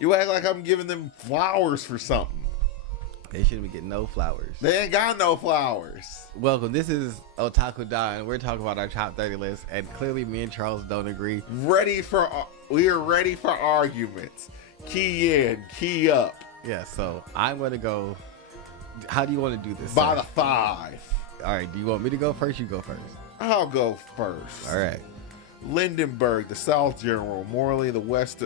You act like I'm giving them flowers for something. They shouldn't be getting no flowers. They ain't got no flowers. Welcome. This is Otaku Don. We're talking about our top 30 list, and clearly me and Charles don't agree. We are ready for arguments. Key in, key up. Yeah, so I'm going to go. How do you want to do this? By sir? the 5. All right, do you want me to go first? You go first. I'll go first. All right. Lindenberg, the South General. Morley, the West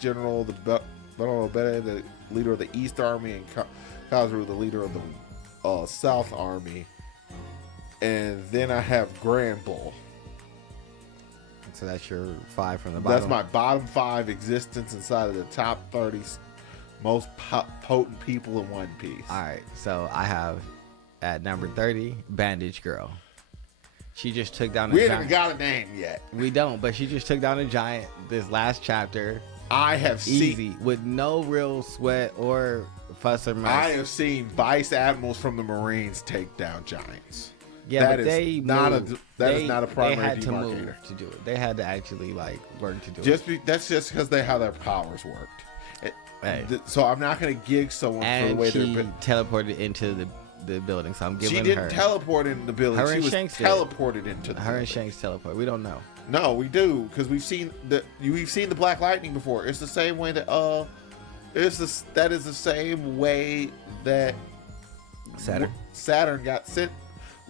General. The leader of the East Army, and Kazuru, the leader of the South Army. And then I have Granbull. So that's your 5 from the bottom. That's my bottom 5 existence inside of the top 30 most potent people in One Piece. All right, so I have at number 30, Bandage Girl. She just took down a We giant. haven't got a name yet. We don't, but she just took down a giant this last chapter. I have Easy, seen with no real sweat or fuss or mess. I have seen vice admirals from the Marines take down giants. Yeah, That but is they not moved. is not a primary They had to demarcator. move to do it. They had to actually work to do it. That's just because they how their powers worked. Hey. So I'm not going to gig someone for the And way she they're. teleported into the building, so I'm giving She didn't her. teleport into the building. Her She and was Shanks did. teleported into the Her and building. Shanks teleport. We don't know. No, we do because we've seen the Black Lightning before. It's the same way that that is the same way that Saturn got sent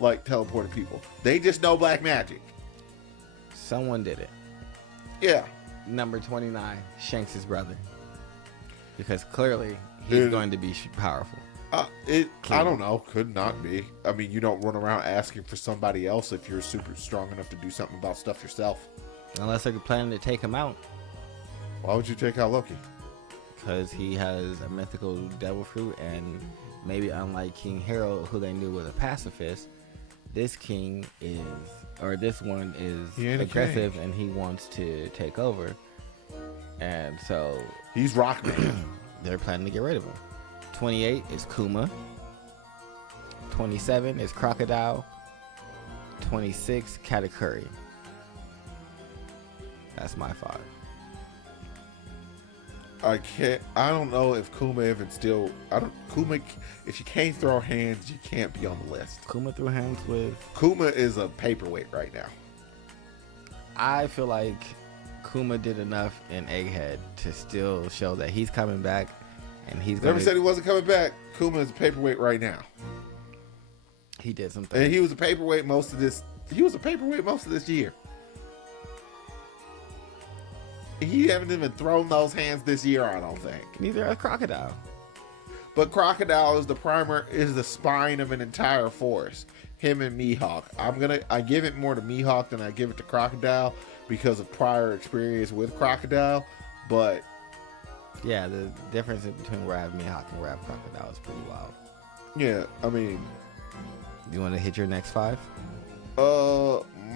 teleported people. They just know black magic. Someone did it. Yeah. Number 29, Shanks' brother, because clearly he's going to be powerful. I don't know. Could not be. I mean, you don't run around asking for somebody else if you're super strong enough to do something about stuff yourself. Unless they're planning to take him out, Why would you take out Loki? because he has a mythical devil fruit, and maybe unlike King Harold, who they knew was a pacifist, this king is, or this one He is ain't a aggressive, and he wants to take over. And so He's Rockman. they're planning to get rid of him. 28 is Kuma. 27 is Crocodile. 26, Katakuri. That's my 5. I don't know if Kuma even still. Kuma. If you can't throw hands, you can't be on the list. Kuma threw hands with. Kuma is a paperweight right now. I feel like Kuma did enough in Egghead to still show that he's coming back, and he's going Never said he wasn't coming back. Kuma is a paperweight right now, he did some and things. he was a paperweight most of this. He was a paperweight most of this year. He haven't even thrown those hands this year, I don't think. Neither a Crocodile. But Crocodile is the spine of an entire force. Him and Mihawk. I give it more to Mihawk than I give it to Crocodile because of prior experience with Crocodile. But Yeah, the difference between where I have Mihawk and where I have Crocodile is pretty wild. yeah, I mean, You want to hit your next 5?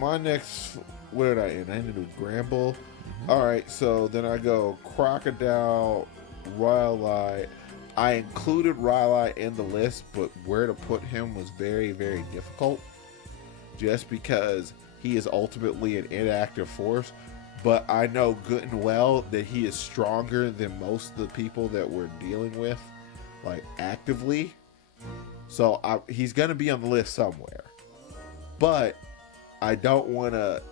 my next, where did I end? I ended with Granbull. All right, so then I go Crocodile, Rylai. I included Rylai in the list, but where to put him was very, very difficult. Just because he is ultimately an inactive force, but I know good and well that he is stronger than most of the people that we're dealing with, actively. So he's gonna be on the list somewhere, but I don't want to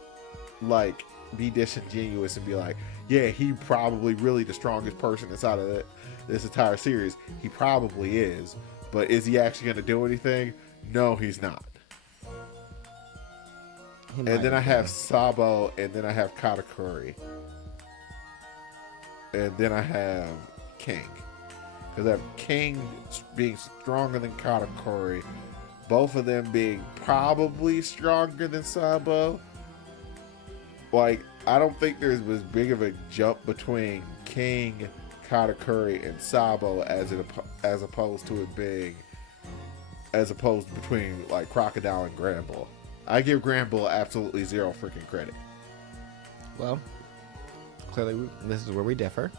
be disingenuous and be like, yeah, he probably really the strongest person inside of this entire series. He probably is, but is he actually going to do anything? No, he's not. And then I have Sabo, and then I have Katakuri, and then I have King. Because I have King being stronger than Katakuri, both of them being probably stronger than Sabo. I don't think there's as big of a jump between King, Katakuri, and Sabo as opposed between Crocodile and Granbull. I give Granbull absolutely zero freaking credit. Well, clearly this is where we differ,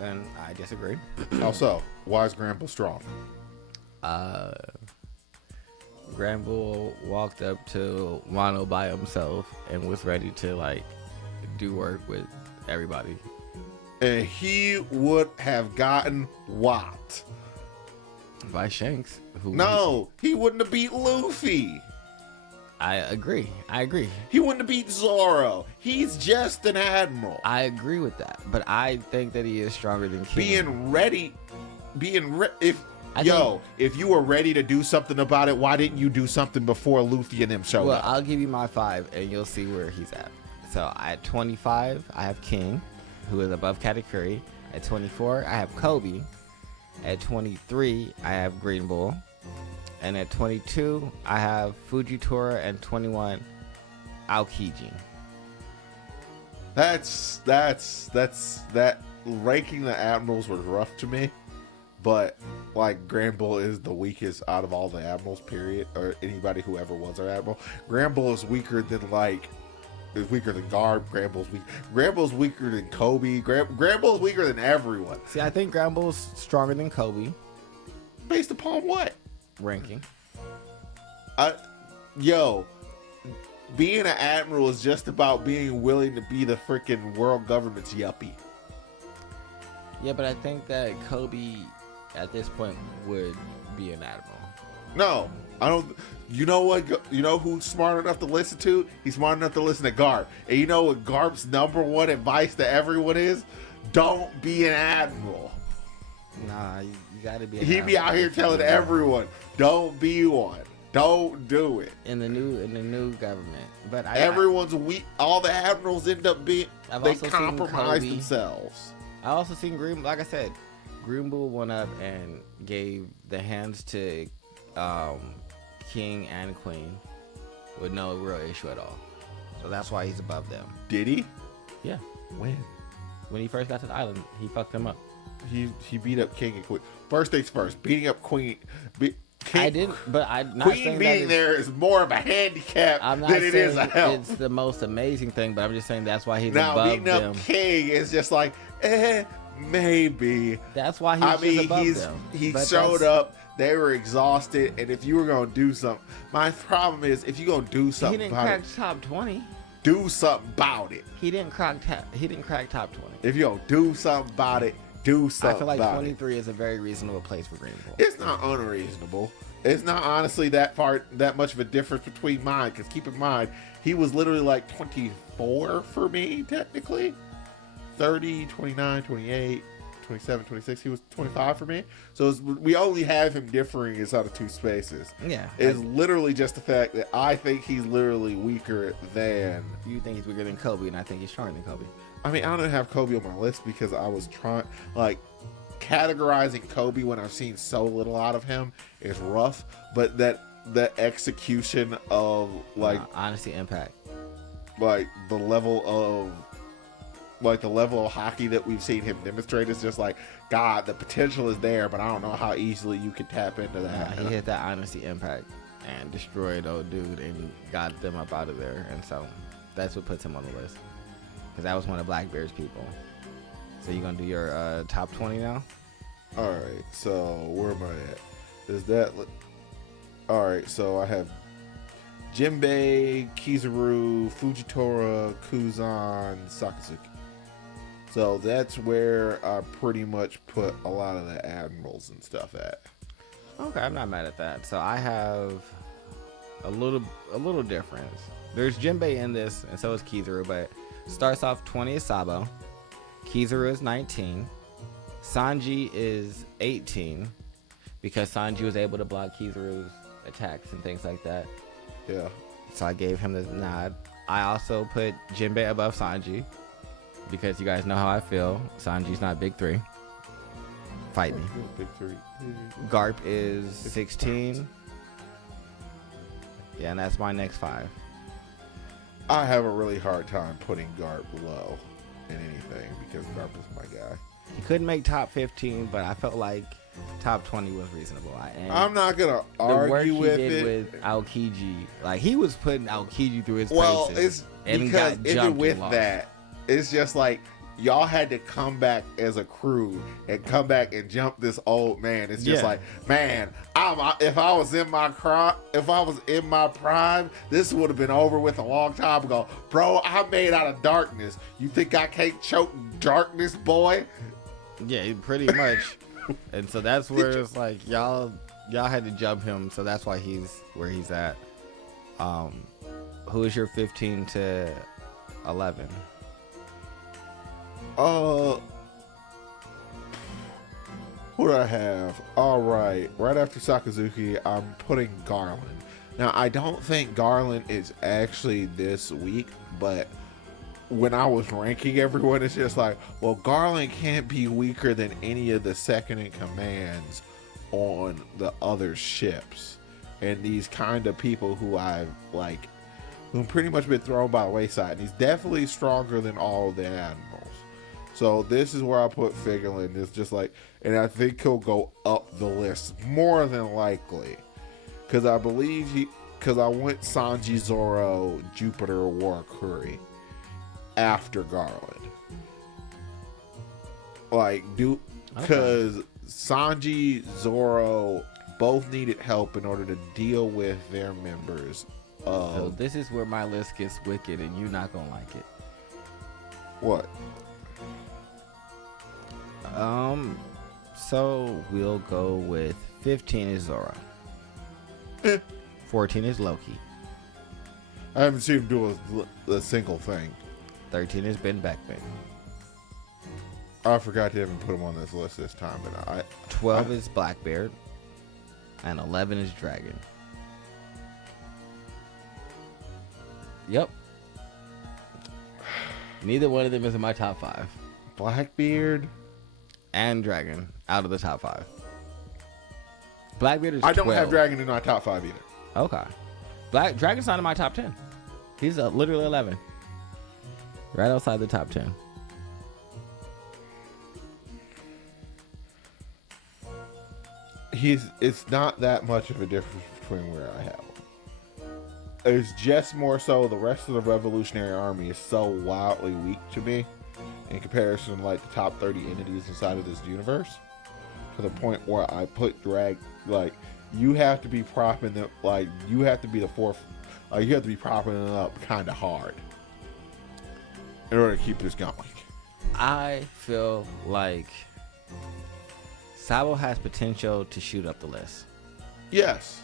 and I disagree. Also, why is Granbull strong? Granbull walked up to Wano by himself and was ready to do work with everybody. and he would have gotten whopped. By Shanks. Who No, he wouldn't have beat Luffy. I agree. He wouldn't have beat Zoro. He's just an admiral. I agree with that. But I think that he is stronger than King. If you were ready to do something about it, why didn't you do something before Luffy and him showed Well, up? I'll give you my 5, and you'll see where he's at. So at 25, I have King, who is above Katakuri. At 24, I have Kobe. At 23, I have Green Bull. And at 22, I have Fujitora, and 21, Aokiji. That ranking the admirals was rough to me, but like Granbull is the weakest out of all the admirals, period, or anybody who ever was our admiral. Granbull is weaker than Garb. Granbull's weaker than Kobe. Granbull's weaker than everyone. See, I think Granbull's stronger than Kobe. Based upon what? Ranking. Being an admiral is just about being willing to be the freaking world government's yuppie. Yeah, but I think that Kobe, at this point, would be an admiral. No, I don't. You know what? You know who's smart enough to listen to? He's smart enough to listen to Garb. And you know what Garb's number one advice to everyone is? Don't be an admiral. Nah, you gotta be. He be out here telling everyone, don't be one. Don't do it. In the new government, but everyone's weak. All the admirals end up being. They also compromise themselves. I also seen Green. Like I said, Green Bull went up and gave the hands to King and Queen with no real issue at all. So that's why he's above them. Did he? Yeah. When he first got to the island, he fucked them up. He beat up King and Queen. First things first, beating up Queen. I didn't, but I'm not Queen saying being there is more of a handicap than it is a help. It's the most amazing thing, but I'm just saying that's why he's now above beating them. up King is just like, maybe. That's why he's above them. He showed up. They were exhausted, and if you were gonna do something, my problem is if you're gonna do something, he didn't crack top 20. Do something about it. He didn't crack top 20. If you don't do something about it, do something. I feel like about 23 is a very reasonable place for Green Bull. It's not unreasonable. It's not honestly that much of a difference between mine. Because keep in mind, he was literally like 24 for me, technically. 30, 29, 28, 27, 26. He was 25 for me. So we only have him differing inside of two spaces. Yeah. It's literally just the fact that I think he's literally weaker than... You think he's weaker than Kobe, and I think he's stronger than Kobe. I mean, I don't have Kobe on my list because I was trying... categorizing Kobe when I've seen so little out of him is rough, but the execution of honesty, impact, the level of hockey that we've seen him demonstrate is just like, God, the potential is there, but I don't know how easily you can tap into that. He hit that honesty impact and destroyed old dude and got them up out of there, and so that's what puts him on the list, because that was one of Blackbeard's people. So you gonna do your top 20 now? All right. So where am I at? Is that? All right. So I have Jinbei, Kizaru, Fujitora, Kuzan, Sakazuki. So that's where I pretty much put a lot of the admirals and stuff at. Okay, I'm not mad at that. So I have a little difference. There's Jinbei in this, and so is Kizaru, but starts off 20 is Sabo. Kizaru is 19. Sanji is 18 because Sanji was able to block Kizaru's attacks and things like that. Yeah. So I gave him the nod. I also put Jinbei above Sanji because you guys know how I feel. Sanji's not big 3. Fight me. Big 3. Garp is 16. Yeah, and that's my next 5. I have a really hard time putting Garp low in anything because Garp is my guy. He couldn't make top 15, but I felt like top 20 was reasonable. I'm not gonna argue with it. The work he did with Aokiji, like he was putting Aokiji through his paces. Well, it's because even with that, it's just like y'all had to come back as a crew and come back and jump this old man. It's just like, man, if I was in my prime, this would have been over with a long time ago, bro. I'm made out of darkness. You think I can't choke darkness, boy. Yeah, pretty much. And so that's where it's like y'all had to jump him, so that's why he's where he's at. Who is your 15 to 11? Who do I have? All right. Right after Sakazuki, I'm putting Garland. Now, I don't think Garland is actually this weak, but when I was ranking everyone, it's just like, well, Garland can't be weaker than any of the second in commands on the other ships. And these kind of people who I've, like, who pretty much been thrown by the wayside. And he's definitely stronger than all of the admirals. So this is where I put Figurlin. It's just like, and I think he'll go up the list more than likely. Because I believe because I went Sanji, Zoro, Jupiter, War Curry after Garland. Like, because Sanji, Zoro both needed help in order to deal with their members. So this is where my list gets wicked, and you're not gonna like it. What? So we'll go with 15 is Zoro. 14 is Loki. I haven't seen him do a single thing. 13 is Ben Beckman. I forgot to even put him on this list this time, but 12 is Blackbeard, and 11 is Dragon. Yep. Neither one of them is in my top 5. Blackbeard and Dragon out of the top 5. Blackbeard is 12. I don't have Dragon in my top 5 either. Okay. Dragon's not in my top 10. He's literally 11. Right outside the top 10. It's not that much of a difference between where I have him. It's just more so the rest of the Revolutionary Army is so wildly weak to me in comparison to like the top 30 entities inside of this universe, to the point where I put like, you have to be propping them, like, you have to be the fourth, like, you have to be propping them up kind of hard in order to keep this going. I feel like Sabo has potential to shoot up the list. Yes.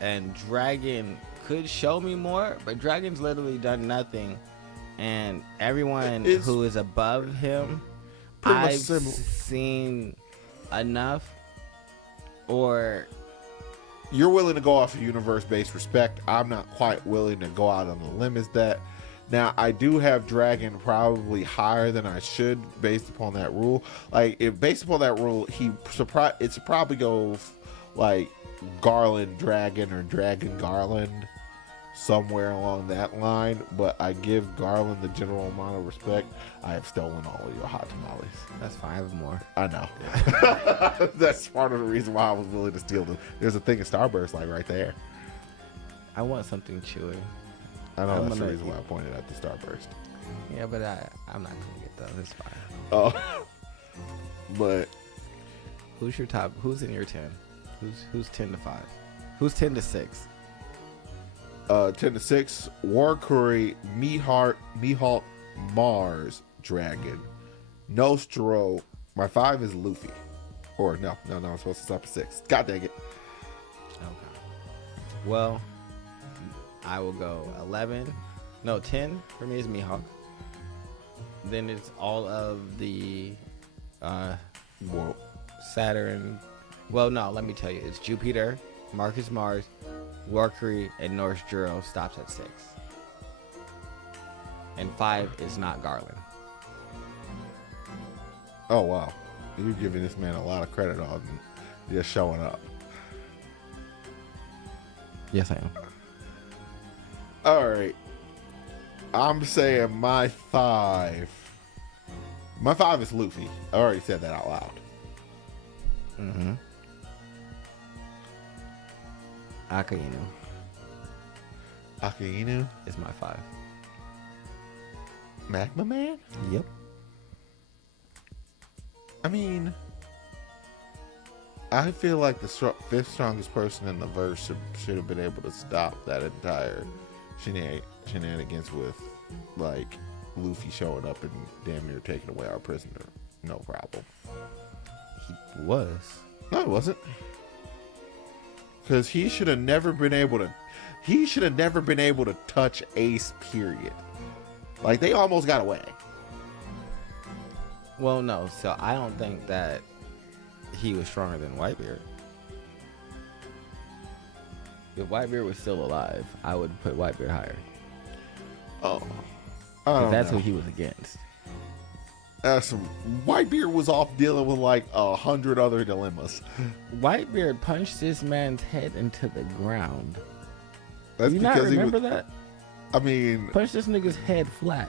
And Dragon could show me more, but Dragon's literally done nothing. And everyone who is above him, I've seen enough. Or you're willing to go off of universe-based respect. I'm not quite willing to go out on the limb as that. Now, I do have Dragon probably higher than I should based upon that rule. Like, if based upon that rule, it's probably go like Garland Dragon or Dragon Garland, somewhere along that line. But I give Garland the general amount of respect. I have stolen all of your hot tamales. That's fine. I have more. I know. That's part of the reason why I was willing to steal them. There's a thing in Starburst like right there. I want something chewy. I know, that's the reason why I pointed at the Starburst. Yeah, but I'm not gonna get those. It's fine. Oh, but who's your top? Who's in your 10? Who's 10 to 5? Who's 10 to 6? 10 to 6. War Curry, Mihawk, Mars, Dragon, Nostro. My 5 is Luffy. Or no, I'm supposed to stop at 6. God dang it. Okay. Well, I will go 11. No, 10 for me is Mihawk. Then it's all of the Saturn. Well, no, let me tell you. It's Jupiter, Marcus Mars, Warcree, and Norse Juro stops at 6. And 5 is not Garland. Oh, wow. You're giving this man a lot of credit on just showing up. Yes, I am. All right. I'm saying my 5. My 5 is Luffy. I already said that out loud. Mm-hmm. Akainu is my 5. Magma Man? Yep. I mean, I feel like the 5th strongest person in the verse should have been able to stop that entire shenanigans with, like, Luffy showing up and damn near taking away our prisoner. No problem. He was. No, it wasn't. Because he should have never been able to. He should have never been able to touch Ace. Period. Like they almost got away. Well, no. So I don't think that he was stronger than Whitebeard. If Whitebeard was still alive, I would put Whitebeard higher. Oh, That's who he was against. Whitebeard was off dealing with like 100 other dilemmas. Whitebeard punched this man's head into the ground. That's Do you not because remember that? I mean, Punched this nigga's head flat.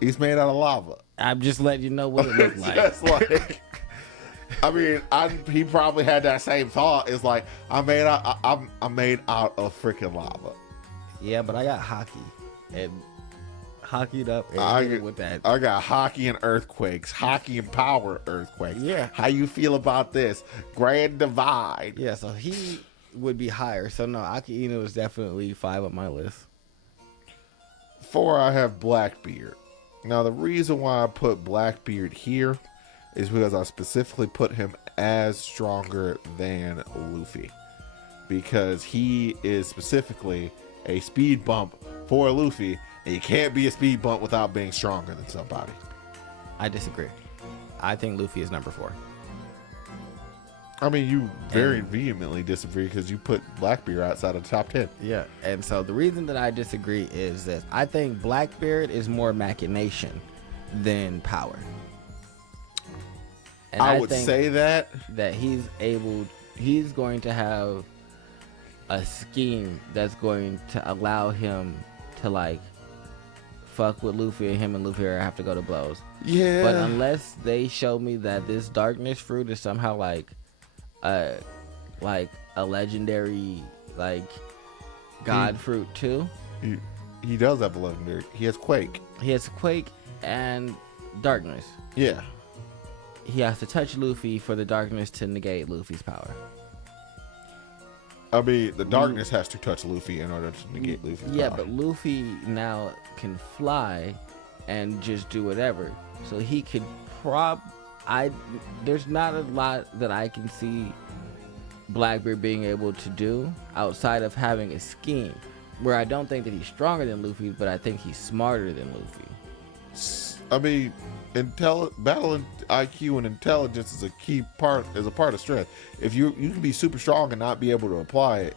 he's made out of lava. I'm just letting you know what it looked like. Just like, I mean, he probably had that same thought. It's like I'm made out of freaking lava. Yeah, but I got hockey and hockeyed up and with that. I got hockey and earthquakes, hockey and power earthquakes. Yeah. How you feel about this grand divide? Yeah, so he would be higher. So no, Aki Inu is definitely 5 on my list. 4, I have Blackbeard. Now the reason why I put Blackbeard here is because I specifically put him as stronger than Luffy, because he is specifically a speed bump for Luffy, and you can't be a speed bump without being stronger than somebody. I disagree. I think Luffy is number 4. I mean, you very vehemently disagree because you put Blackbeard outside of the top 10. Yeah, and so the reason that I disagree is this. I think Blackbeard is more machination than power. And I would think say that he's going to have a scheme that's going to allow him to like fuck with Luffy, and him and Luffy have to go to blows. Yeah. But unless they show me that this darkness fruit is somehow like a legendary like god fruit too. He does have a legendary. He has Quake. He has Quake and darkness. Yeah. He has to touch Luffy for the darkness to negate Luffy's power. I mean, the darkness has to touch Luffy in order to negate Luffy's power. Yeah, but Luffy now can fly and just do whatever. So he could there's not a lot that I can see Blackbeard being able to do outside of having a scheme. Where I don't think that he's stronger than Luffy, but I think he's smarter than Luffy. I mean, battle IQ and intelligence is a part of strength. If you can be super strong and not be able to apply it.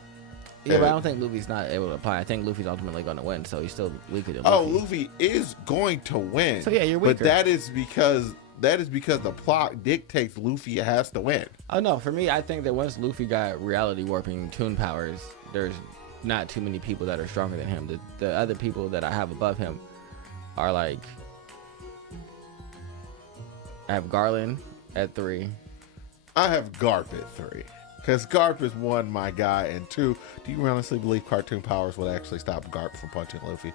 Yeah, but I don't think Luffy's not able to apply. I think Luffy's ultimately going to win, so he's still weaker than Luffy. Oh, Luffy is going to win. So yeah, you're weaker. But that is because the plot dictates Luffy has to win. Oh no, for me, I think that once Luffy got reality warping toon powers, there's not too many people that are stronger than him. The other people that I have above him are like, I have Garland at 3. I have Garp at 3. Because Garp is 1, my guy, and 2, do you honestly believe cartoon powers would actually stop Garp from punching Luffy?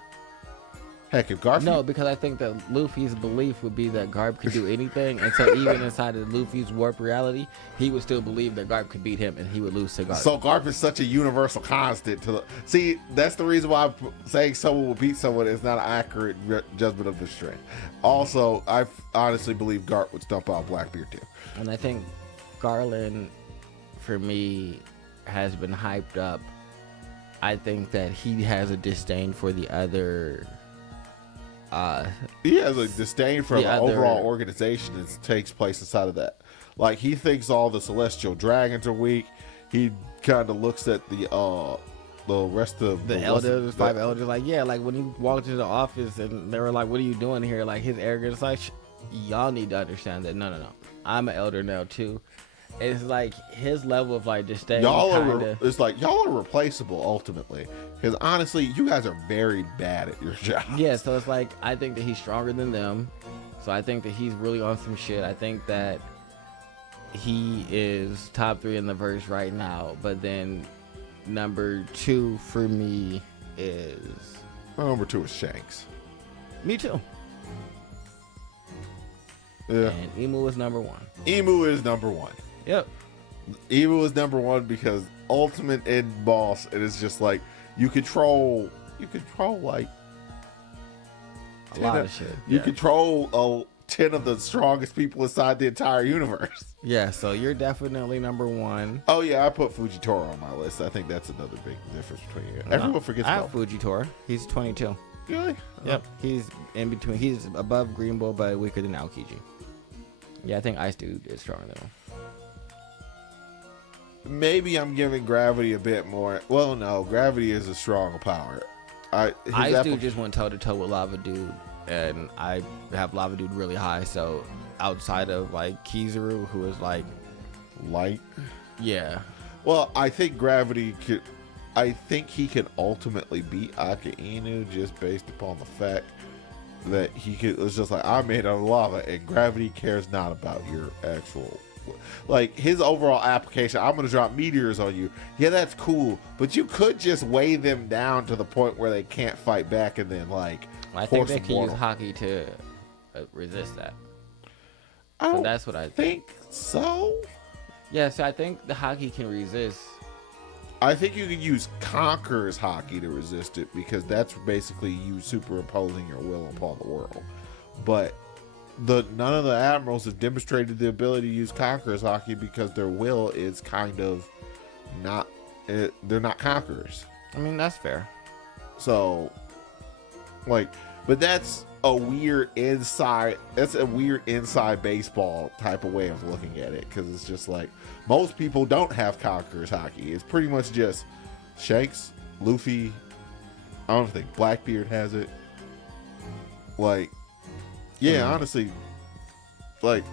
Heck, if Garp... No, because I think that Luffy's belief would be that Garp could do anything, and so even inside of Luffy's warp reality, he would still believe that Garp could beat him, and he would lose to Garp. So Garp is such a universal constant. See, that's the reason why I'm saying someone will beat someone is not an accurate judgment of the strength. Also, I honestly believe Garp would stump out Blackbeard too. And I think Garland, for me, has been hyped up. I think that he has a disdain for the other... he has a disdain for the overall organization that takes place inside of that. Like, he thinks all the celestial dragons are weak. He kind of looks at the rest of the elders, 5 elders. Like, yeah, like when he walked into the office and they were like, "What are you doing here?" Like, his arrogance, like, y'all need to understand that. No, I'm an elder now too. It's like his level of like disdain. It's like y'all are replaceable ultimately, because honestly, you guys are very bad at your job. Yeah, so it's like I think that he's stronger than them. So I think that he's really on some shit. I think that he is top 3 in the verse right now. But then number 2 for me is number 2 is Shanks. Me too. Yeah. And Emu is number 1. Emu is number 1. Yep. Emu is number 1 because ultimate end boss, and it's just like you control like A lot of shit. You Yeah. control 10 of the strongest people inside the entire universe. Yeah, so you're definitely number one. Oh yeah, I put Fujitora on my list. I think that's another big difference between you. Everyone forgets I about have Fujitora. He's 22. Really? Yep. He's in between. He's above Green Bull, but weaker than Aokiji. Yeah, I think Ice Dude is stronger than him. Maybe I'm giving Gravity a bit more. Well, no, Gravity is a strong power. Ice Dude just went toe to toe with Lava Dude, and I have Lava Dude really high. So outside of like Kizaru, who is like light. Yeah. Well, I think Gravity could. I think he can ultimately beat Aka Inu just based upon the fact that he could. It's just like, I'm made out of lava, and Gravity cares not about your actual. Like his overall application, I'm gonna drop meteors on you. Yeah, that's cool, but you could just weigh them down to the point where they can't fight back, and then like. I think they can use hockey to resist that. So that's what I think. So. Yeah, so I think the hockey can resist. I think you could use Conqueror's hockey to resist it because that's basically you superimposing your will upon the world. But none of the admirals have demonstrated the ability to use Conqueror's hockey because their will is kind of not. They're not conquerors. I mean, that's fair. So, like, but that's a weird inside. That's a weird inside baseball type of way of looking at it because it's just like most people don't have Conqueror's hockey. It's pretty much just Shanks, Luffy. I don't think Blackbeard has it. Like, yeah, honestly, like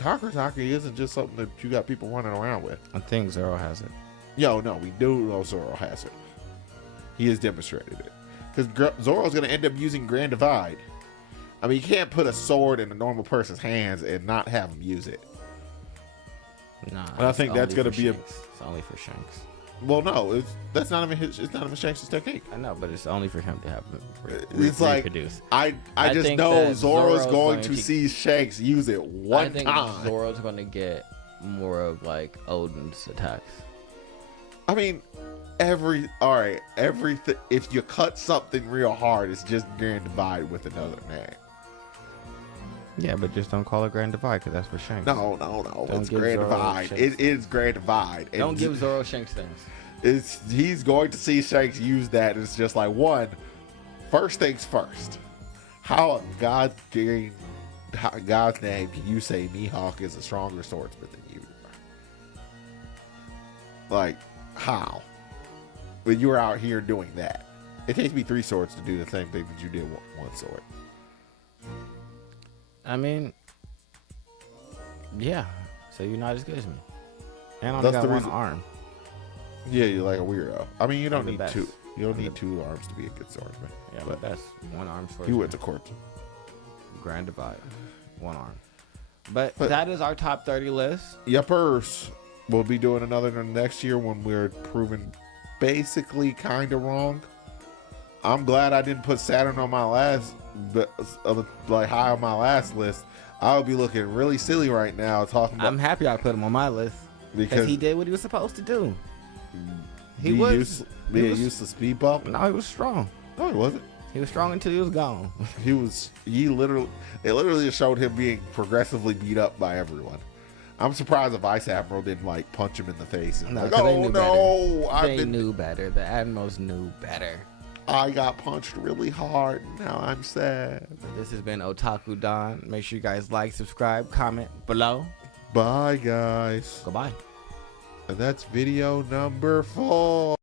Conqueror's hockey isn't just something that you got people running around with. I think Zoro has it. Yo, no, we do know Zoro has it. He has demonstrated it. Because Zoro's going to end up using Grand Divide. I mean, you can't put a sword in a normal person's hands and not have him use it. Nah, and I think that's going to be Shanks. It's only for Shanks. Well, no, that's not even his. It's not even Shanks' technique. I know, but it's only for him to have it's like reproduce. I just know Zoro's going to see Shanks use it one time. I think Zoro's going to get more of like Odin's attacks. I mean, everything. If you cut something real hard, it's just Grand Divide with another name. Yeah, but just don't call it Grand Divide because that's for Shanks. No. It's Grand Divide. It is Grand Divide. Don't give Zoro Shanks things. He's going to see Shanks use that. It's just like first things first. How in God's name can you say Mihawk is a stronger swordsman than you are? Like, how? When you were out here doing that. It takes me 3 swords to do the same thing that you did with 1 sword. I mean, yeah. So you're not as good as me. And I only got 1 arm. Yeah, you're like a weirdo. I mean, you don't need best. 2. You don't need 2 arms to be a good swordsman. Yeah, but that's 1 arm swordsman. You went to court. Grand Divide. 1 arm. But that is our top 30 list. Yuppers. We'll be doing another next year when we're proven basically kind of wrong. I'm glad I didn't put Saturn on my last, like high on my last list. I would be looking really silly right now talking about. I'm happy I put him on my list because he did what he was supposed to do. He was useless speed bump. No, he was strong. No, he wasn't. He was strong until he was gone. They literally just showed him being progressively beat up by everyone. I'm surprised if Ice Admiral didn't like punch him in the face. And No, they knew better. The admirals knew better. I got punched really hard. Now I'm sad. This has been Otaku Don. Make sure you guys like, subscribe, comment below. Bye, guys. Goodbye. And that's video number 4.